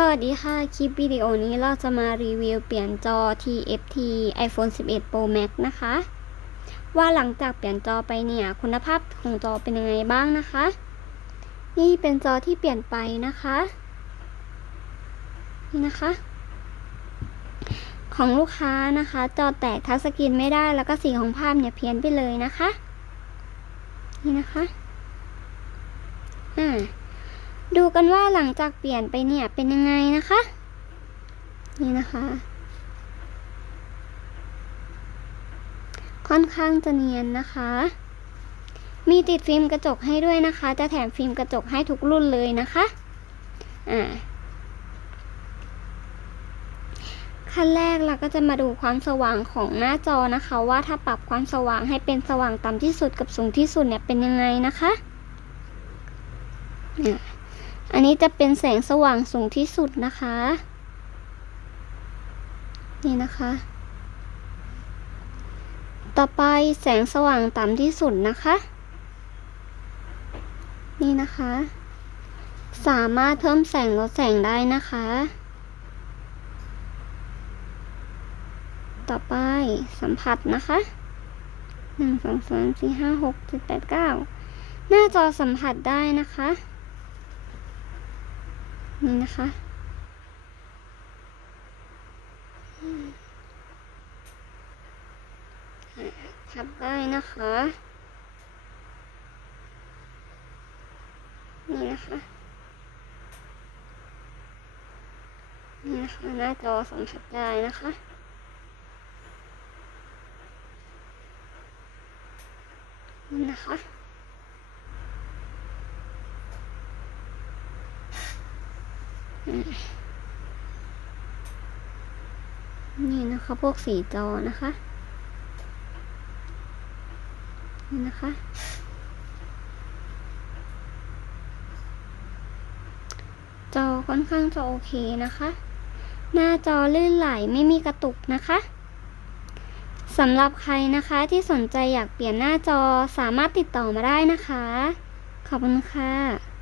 สวัสดีค่ะ คลิปวิดีโอนี้เราจะมารีวิวเปลี่ยนจอ TFT iPhone 11 Pro Max นะคะ ว่าหลังจากเปลี่ยนจอไปเนี่ย คุณภาพของจอเป็นยังไงบ้างนะคะ นี่เป็นจอที่เปลี่ยนไปนะคะ นี่นะคะ ของลูกค้านะคะ จอแตกทัชสกรีนไม่ได้แล้วก็สีของภาพเนี่ยเพี้ยนไปเลยนะคะ นี่นะคะ อ่า ดูกันว่าหลังจากเปลี่ยนไปเนี่ยเป็นยังไงนะคะ นี่นะคะ ค่อนข้างจะเนียนนะคะ มีติดฟิล์มกระจกให้ด้วยนะคะ จะแถมฟิล์มกระจกให้ทุกรุ่นเลยนะคะอ่าขั้นแรกเราก็จะมาดูความสว่างของหน้าจอนะคะ ว่าถ้าปรับความสว่างให้เป็นสว่างต่ำที่สุดกับสูงที่สุดเนี่ยเป็นยังไงนะคะเนี่ย อันนี้จะเป็นแสงสว่างสูงที่สุดนะคะ นี่นะคะ ต่อไปแสงสว่างต่ำที่สุดนะคะ นี่นะคะ สามารถเพิ่มแสงลดแสงได้นะคะ ต่อไปสัมผัสนะคะหนึ่งสองสามสี่ห้าหกเจ็ดแปดเก้าหน้าจอสัมผัสได้นะคะ นี่นะคะพับได้นะคะ นี่นะคะ นี่นะคะ หน้าจอสัมผัสได้นะคะนี่นะคะ นี่นะคะ พวกสีจอนะคะ นี่นะคะ จอค่อนข้างจะโอเคนะคะ หน้าจอลื่นไหลไม่มีกระตุกนะคะสำหรับใครนะคะที่สนใจอยากเปลี่ยนหน้าจอสามารถติดต่อมาได้นะคะ ขอบคุณค่ะ